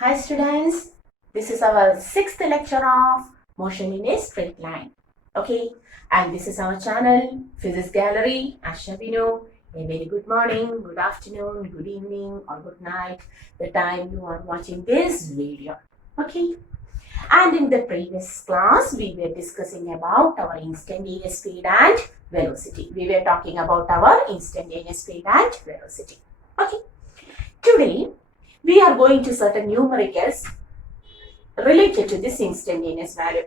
Hi students, this is our sixth lecture of motion in a straight line. Okay, and this is our channel Physics Gallery. As we know, a very good morning, good afternoon, good evening or good night, the time you are watching this video. Okay, and in the previous class we were discussing about our instantaneous speed and velocity. We were talking about our instantaneous speed and velocity. Okay, today we are going to certain numericals related to this instantaneous value.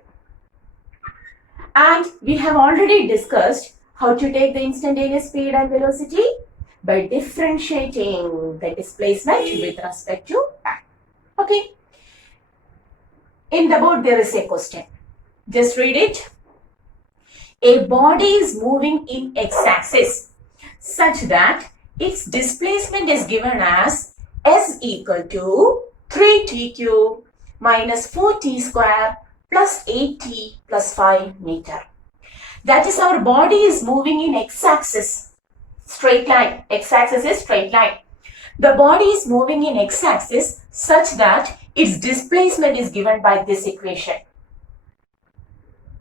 And we have already discussed how to take the instantaneous speed and velocity by differentiating the displacement with respect to time. Okay. In the board there is a question. Just read it. A body is moving in x-axis such that its displacement is given as s equal to 3t cube minus 4t square plus 8t plus 5 meter. That is, our body is moving in x-axis, straight line. X-axis is straight line. The body is moving in x-axis such that its displacement is given by this equation.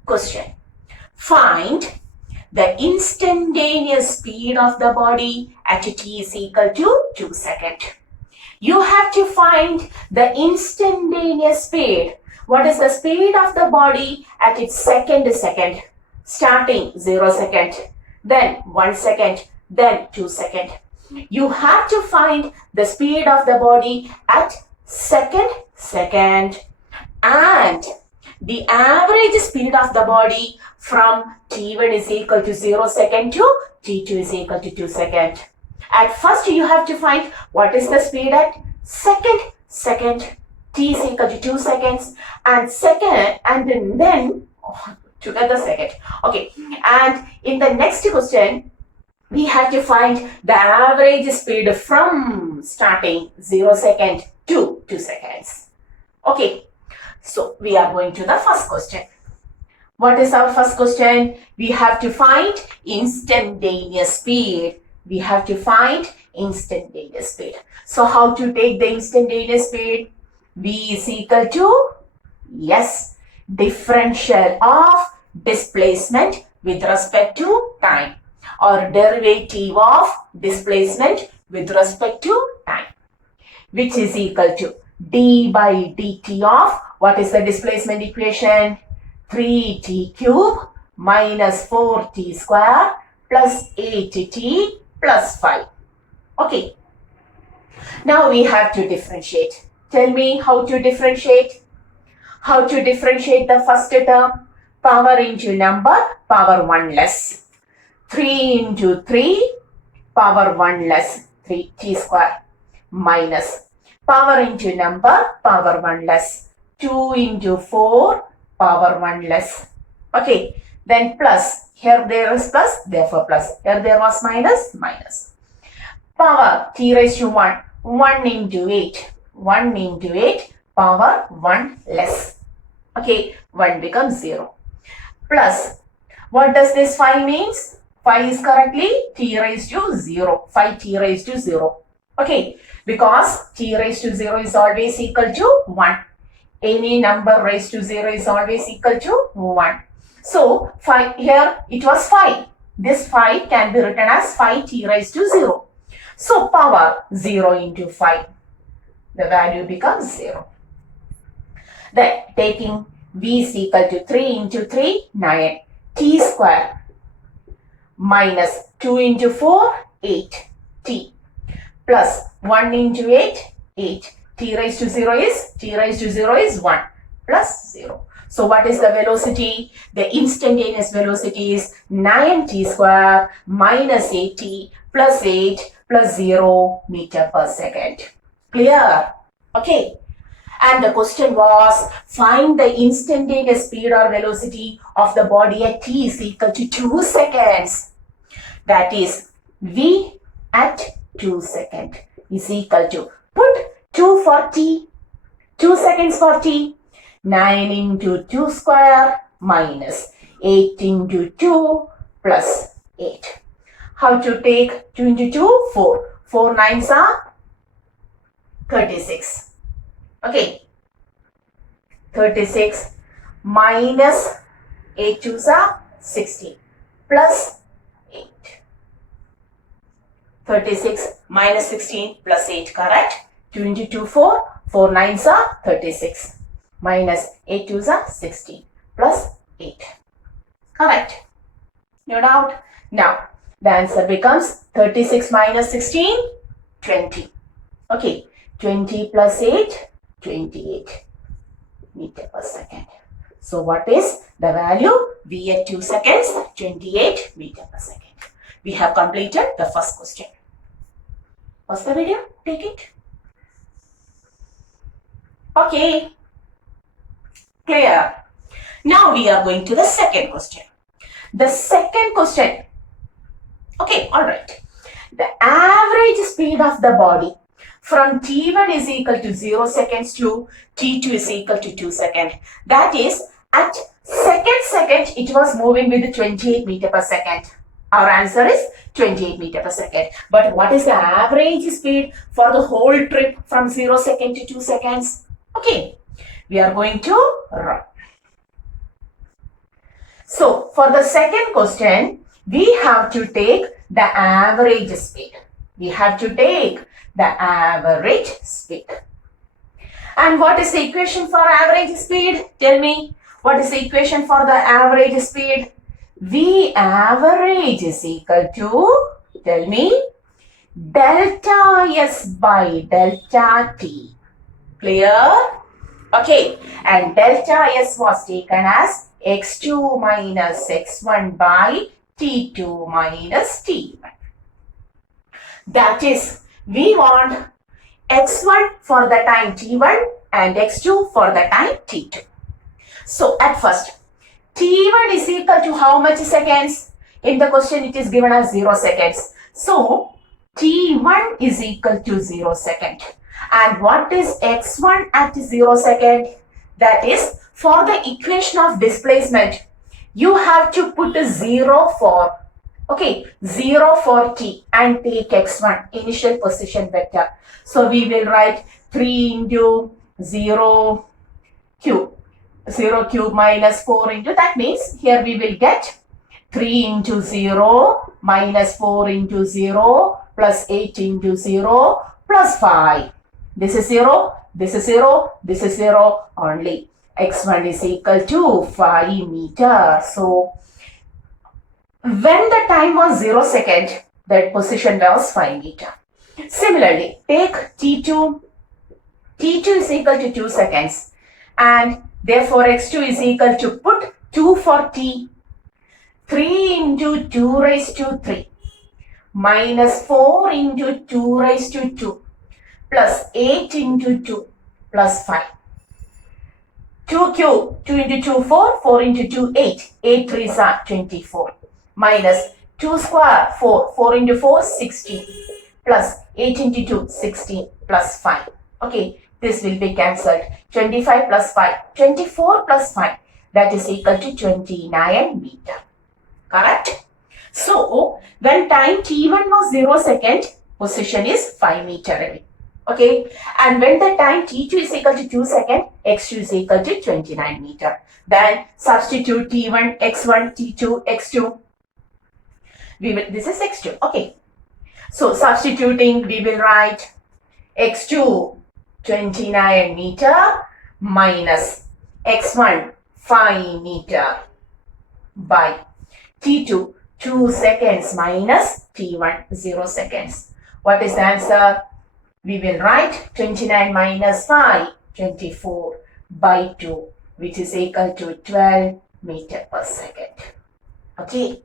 Question. Find the instantaneous speed of the body at t is equal to 2 seconds. You have to find the instantaneous speed. What is the speed of the body at its second, starting 0 second, then 1 second, then 2 second. You have to find the speed of the body at second, and the average speed of the body from t1 is equal to 0 second to t2 is equal to 2 second. At first you have to find what is the speed at second, t is equal to 2 seconds, and then together second. Okay, and in the next question we have to find the average speed from starting 0 second to 2 seconds. Okay, so we are going to the first question. What is our first question? We have to find instantaneous speed. We have to find instantaneous speed. So how to take the instantaneous speed? V is equal to, yes, differential of displacement with respect to time, or derivative of displacement with respect to time, which is equal to d by dt of, what is the displacement equation? 3t cube minus 4t square plus 8t plus 5. Okay. Now we have to differentiate. Tell me how to differentiate. How to differentiate the first term? Power into number, power 1 less. 3 into 3, power 1 less, 3t square, minus power into number, power 1 less. 2 into 4, power 1 less. Okay, then plus. Here there is plus, therefore plus. Here there was minus, minus. Power t raised to 1. 1 into 8. 1 into 8, power 1 less. Okay, 1 becomes 0. Plus, what does this 5 means? 5 is correctly t raised to 0. 5t raised to 0. Okay, because t raised to 0 is always equal to 1. Any number raised to 0 is always equal to 1. So, 5, here it was 5. This 5 can be written as 5t raised to 0. So, power 0 into 5. The value becomes 0. Then, taking v is equal to 3 into 3, 9. T square minus 2 into 4, 8. T plus 1 into 8, 8. T raised to 0 is 1 plus 0. So what is the velocity? The instantaneous velocity is 9t square minus 8t plus 8 plus 0 meter per second. Clear? Okay. And the question was, find the instantaneous speed or velocity of the body at t is equal to 2 seconds. That is, v at 2 seconds is equal to, put 2 for t, 2 seconds for t, 9 into 2 square minus 8 into 2 plus 8. How to take 2 into 2? 4. 4 nines are 36. Okay, 36 minus 8 twos are 16 plus 8. 36 minus 16 plus 8, correct? 2 into 2, 4. 4 nines are 36. Minus 8 twos are 16 plus 8. Correct? No doubt. Now, the answer becomes 36 minus 16, 20. Okay, 20 plus 8, 28 meter per second. So, what is the value? V at 2 seconds, 28 meter per second. We have completed the first question. Pause the video, take it. Okay, clear. Now we are going to the second question. The second question. Okay, alright. The average speed of the body from t1 is equal to 0 seconds to t2 is equal to 2 seconds. That is, at second it was moving with 28 meter per second. Our answer is 28 meter per second. But what is the average speed for the whole trip from 0 second to 2 seconds? Okay, we are going to run. So, for the second question, we have to take the average speed. We have to take the average speed. And what is the equation for average speed? Tell me, what is the equation for the average speed? V average is equal to, tell me, delta S by delta T. Clear? Okay, and delta S was taken as x2 minus x1 by t2 minus t1. That is, we want x1 for the time t1 and x2 for the time t2. So, at first, t1 is equal to how much seconds? In the question, it is given as 0 seconds. So, t1 is equal to 0 second. And what is x1 at 0 second? That is, for the equation of displacement, you have to put a 0 for, okay, 0 for t and take x1, initial position vector. So, we will write 3 into 0 cube. 0 cube minus 4 into, that means here we will get 3 into 0 minus 4 into 0 plus 8 into 0 plus 5. This is 0, this is 0, this is 0 only. X1 is equal to 5 meter. So, when the time was 0 second, that position was 5 meter. Similarly, take T2. T2 is equal to 2 seconds. And therefore, x2 is equal to put 2 for t. 3 into 2 raised to 3 minus 4 into 2 raised to 2 plus 8 into 2 plus 5. 2 cube, 2 into 2, 4, 4 into 2, 8. 8 3s are 24 minus 2 square, 4, 4 into 4, 16 plus 8 into 2, 16 plus 5. Okay, this will be cancelled. 25 plus 5, 24 plus 5, that is equal to 29 meter. Correct? So, when time t1 was 0 second, position is 5 meter away. Okay, and when the time t2 is equal to 2 second, x2 is equal to 29 meter. Then substitute t1, x1, t2, x2. This is x2. Okay. So substituting, we will write x2 29 meter minus x1 5 meter by t2 2 seconds minus t1 0 seconds. What is the answer? We will write 29 minus 5, 24 by 2, which is equal to 12 meter per second. Okay.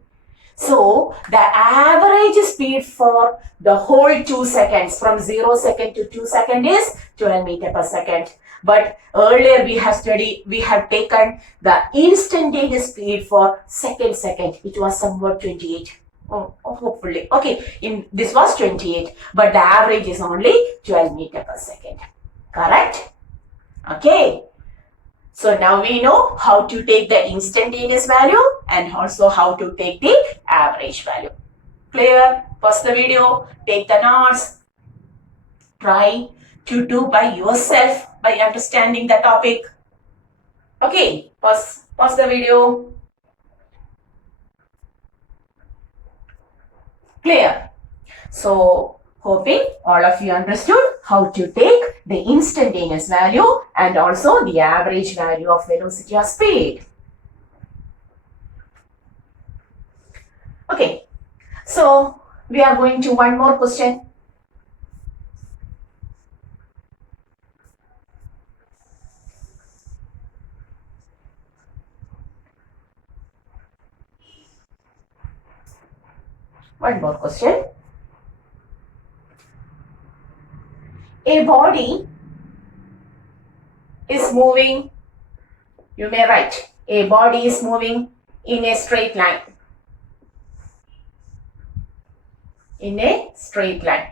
So, the average speed for the whole 2 seconds from 0 second to 2 second is 12 meter per second. But earlier we have taken the instantaneous speed for second. It was somewhat 28. Hopefully. Okay, this was 28, but the average is only 12 meter per second. Correct? Okay. So now we know how to take the instantaneous value and also how to take the average value. Clear? Pause the video, take the notes, try to do by yourself by understanding the topic? Okay, pause the video. Clear? So, hoping all of you understood how to take the instantaneous value and also the average value of velocity or speed. Okay, so we are going to one more question. One more question. A body is moving, you may write, a body is moving in a straight line. In a straight line.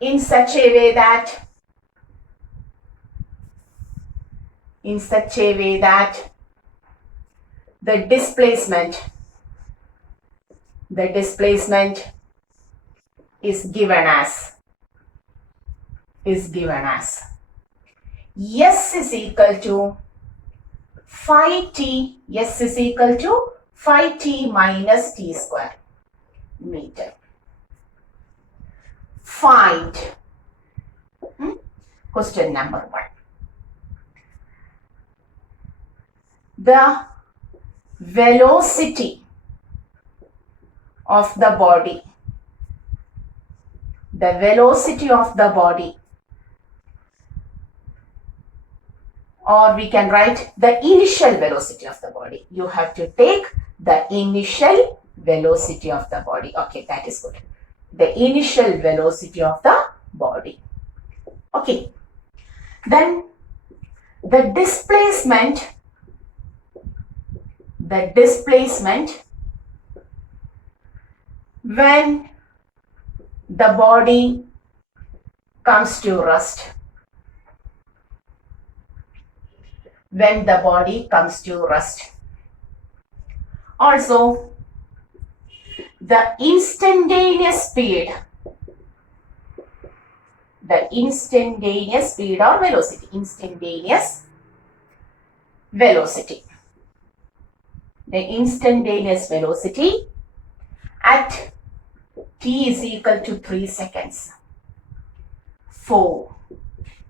In such a way that the displacement is given as S is equal to phi t, S is equal to phi t minus t square meter. Find question number 1. The velocity of the body. The velocity of the body, or we can write the initial velocity of the body. You have to take the initial velocity of the body. Okay, that is good. The initial velocity of the body. Okay. Then the displacement when the body comes to rest. When the body comes to rest. Also, the instantaneous speed or velocity. Instantaneous velocity. The instantaneous velocity at t is equal to 3 seconds. 4.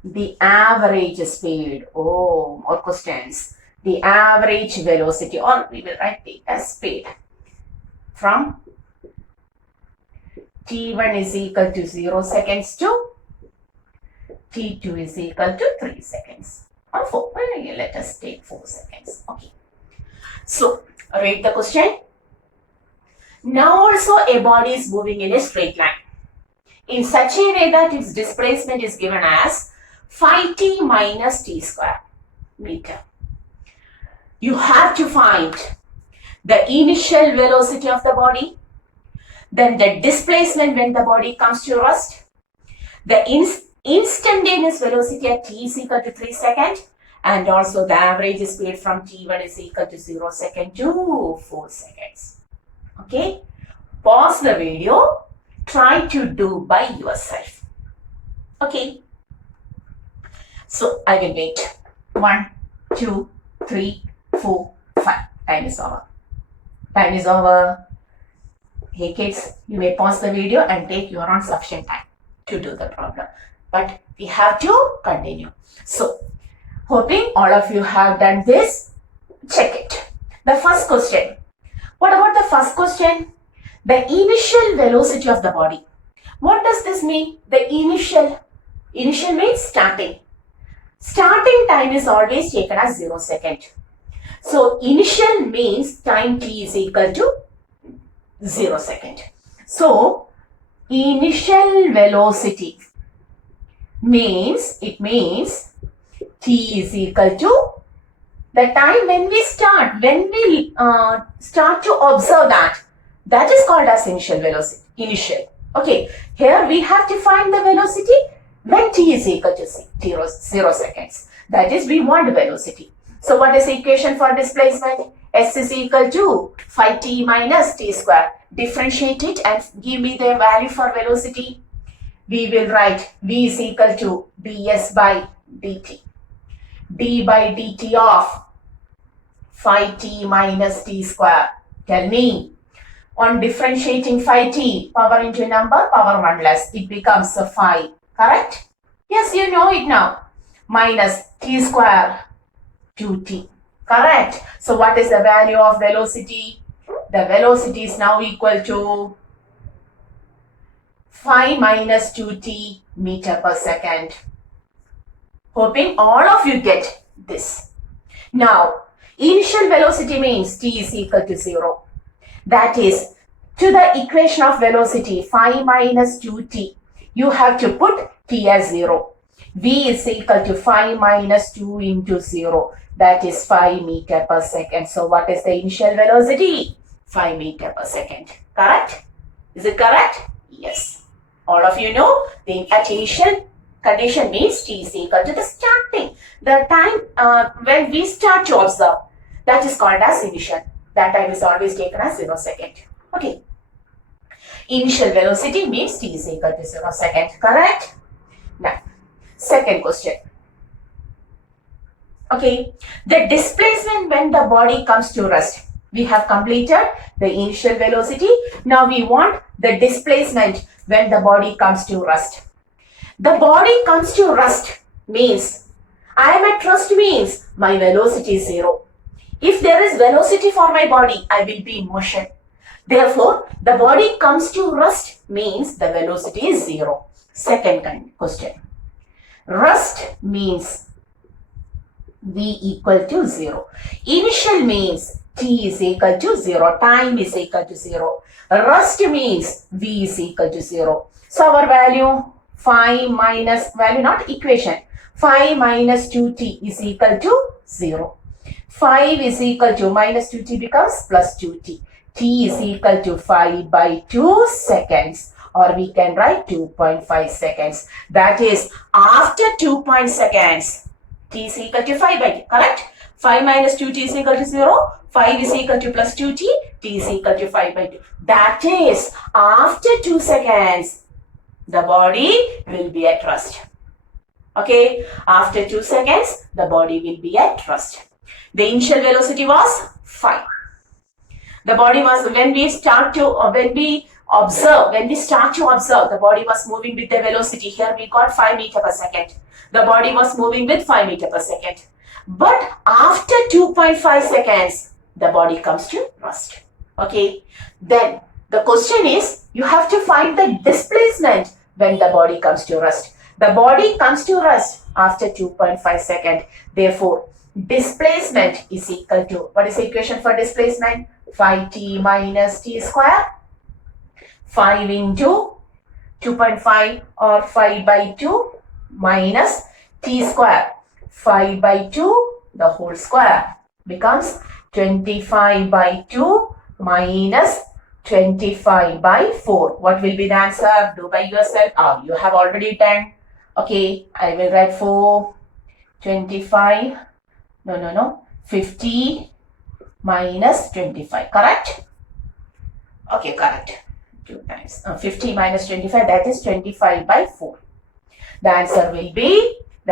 The average speed. Oh, more questions. The average velocity, or we will write the speed from t1 is equal to 0 seconds to t2 is equal to 3 seconds. Or 4. Well, let us take 4 seconds. Okay. So, read the question. Now also a body is moving in a straight line in such a way that its displacement is given as phi t minus t square meter. You have to find the initial velocity of the body, then the displacement when the body comes to rest, the instantaneous velocity at t is equal to 3 seconds, and also the average speed from t1 is equal to 0 second to 4 seconds. Okay, pause the video, try to do by yourself. Okay, so I will wait. 1, 2, 3, 4, 5. Time is over. Time is over. Hey kids, you may pause the video and take your own sufficient time to do the problem. But we have to continue. So, hoping all of you have done this. Check it. The first question. What about the first question? The initial velocity of the body. What does this mean? The initial means starting. Starting time is always taken as 0 second. So, initial means time t is equal to 0 second. So, initial velocity means t is equal to the time when we start to observe that is called as initial velocity. Initial. Okay, here we have to find the velocity when t is equal to 0 seconds. That is, we want velocity. So what is the equation for displacement? S is equal to phi t minus t square. Differentiate it and give me the value for velocity. we will write v is equal to ds by dt. D by dt of phi t minus t square. Tell me, on differentiating phi t, power into number, power 1 less, it becomes a phi, correct? Yes, you know it now. Minus t square 2t, correct? So what is the value of velocity? The velocity is now equal to phi minus 2t meter per second. Hoping all of you get this. Now, initial velocity means t is equal to 0. That is, to the equation of velocity phi minus 2t, you have to put t as 0. V is equal to phi minus 2 into 0. That is 5 meter per second. So what is the initial velocity? 5 meter per second. Correct? Is it correct? Yes. All of you know the initial condition means t is equal to the starting. The time when we start to observe, that is called as initial. That time is always taken as 0 second. Okay. Initial velocity means t is equal to 0 second. Correct? Now, second question. Okay. The displacement when the body comes to rest. We have completed the initial velocity. Now we want the displacement when the body comes to rest. The body comes to rest means, I am at rest means my velocity is 0. If there is velocity for my body, I will be in motion. Therefore, the body comes to rest means the velocity is 0. Second question. Rest means v equal to 0. Initial means t is equal to 0. Time is equal to 0. Rest means v is equal to 0. So our value phi minus, value not equation, phi minus 2t is equal to 0. 5 is equal to minus 2t becomes plus 2t. T is equal to 5 by 2 seconds, or we can write 2.5 seconds. That is, after 2.5 seconds, t is equal to 5 by 2, correct? 5 minus 2t is equal to 0. 5 is equal to plus 2t. T is equal to 5 by 2. That is, after 2 seconds, the body will be at rest. Okay, after 2 seconds, the body will be at rest. The initial velocity was 5. The body was, when we start to observe, the body was moving with the velocity. Here we got 5 meter per second. The body was moving with 5 meter per second. But after 2.5 seconds, the body comes to rest. Okay. Then the question is, you have to find the displacement when the body comes to rest. The body comes to rest after 2.5 seconds. Therefore, displacement is equal to, what is the equation for displacement? Phi t minus t square. 5 into 2.5 or 5 by 2 minus t square. 5 by 2 the whole square becomes 25 by 2 minus 25 by 4. What will be the answer? Do by yourself. Oh, you have already done. Okay, I will write 4, 25, 50 minus 25, correct? Okay, correct. 2 times 50 minus 25, that is 25 by 4. The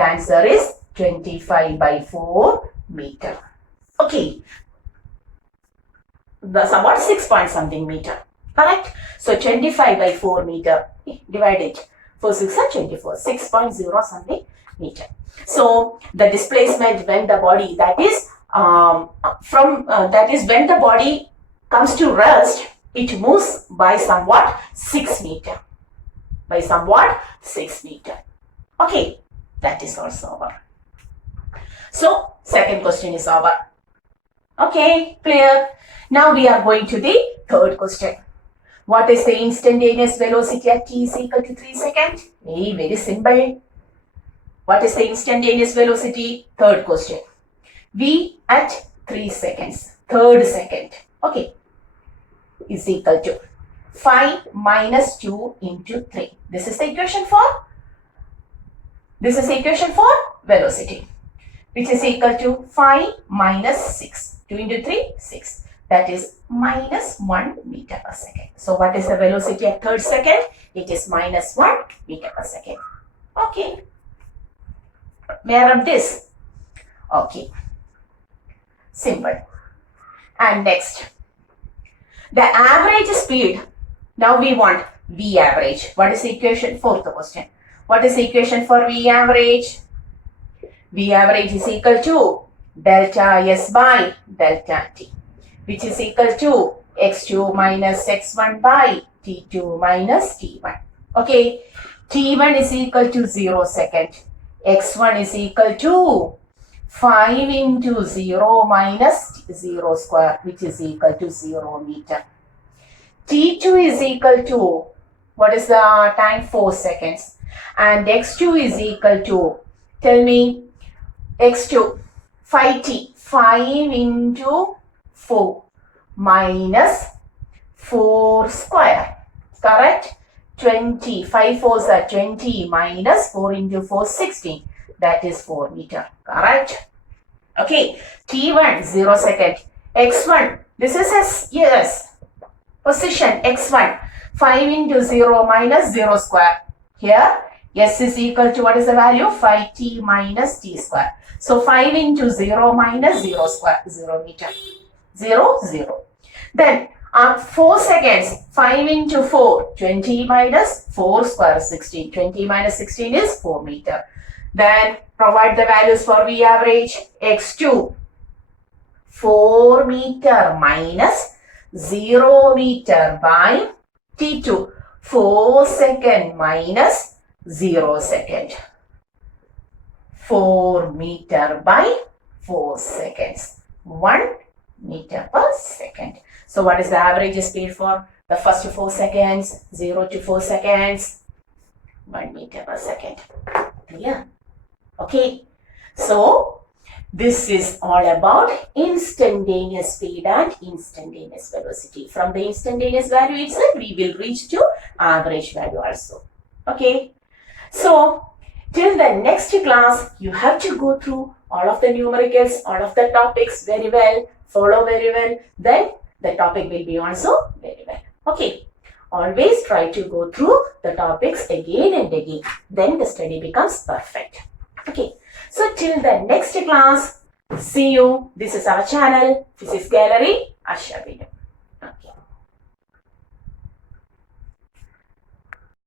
answer is 25 by 4 meter. Okay, the somewhat 6 point something meter, correct? So 25 by 4 meter, divide it. 4 6 are 24, 6.0 something meter. So the displacement when the body, that is when the body comes to rest, it moves by somewhat 6 meter. By somewhat 6 meter. Okay, that is also over. So second question is over. Okay, clear. Now we are going to the third question. What is the instantaneous velocity at t is equal to 3 seconds? Very simple. What is the instantaneous velocity? Third question. V at 3 seconds. Third second. Okay. Is equal to phi minus 2 into 3. This is the equation for velocity, which is equal to phi minus 6. 2 into 3, 6. that is minus 1 meter per second. So what is the velocity at third second? It is minus 1 meter per second. Okay. May I rub this? Okay. Simple. And next, the average speed. Now we want V average. What is the equation? Fourth question. What is the equation for V average? V average is equal to delta S by delta T, which is equal to x2 minus x1 by t2 minus t1. Okay, t1 is equal to 0 second. x1 is equal to 5 into 0 minus 0 square, which is equal to 0 meter. t2 is equal to, what is the time? 4 seconds. And x2 is equal to, tell me, x2, 5t, 5 into 4 minus 4 square, correct? 20, 5 4s are 20 minus 4 into 4, 16. That is 4 meter, correct? Okay, t1, 0 second. x1, this is yes, position x1, 5 into 0 minus 0 square. Here, s is equal to, what is the value? 5t minus t square. So 5 into 0 minus 0 square, 0 meter. 0, 0. Then 4 seconds, 5 into 4, 20 minus 4 square, 16. 20 minus 16 is 4 meter. Then provide the values for V average. x2, 4 meter minus 0 meter by t2, 4 second minus 0 second. 4 meter by 4 seconds. 1 meter per second. So what is the average speed for the first 4 seconds? 0 to 4 seconds. 1 meter per second. Clear? Okay. So this is all about instantaneous speed and instantaneous velocity. From the instantaneous value itself, we will reach to average value also. Okay. So till the next class, you have to go through all of the numericals, all of the topics very well, follow very well. Then the topic will be also very well. Okay. Always try to go through the topics again and again. Then the study becomes perfect. Okay. So till the next class, see you. This is our channel, Physics Gallery, Asha Video. Okay.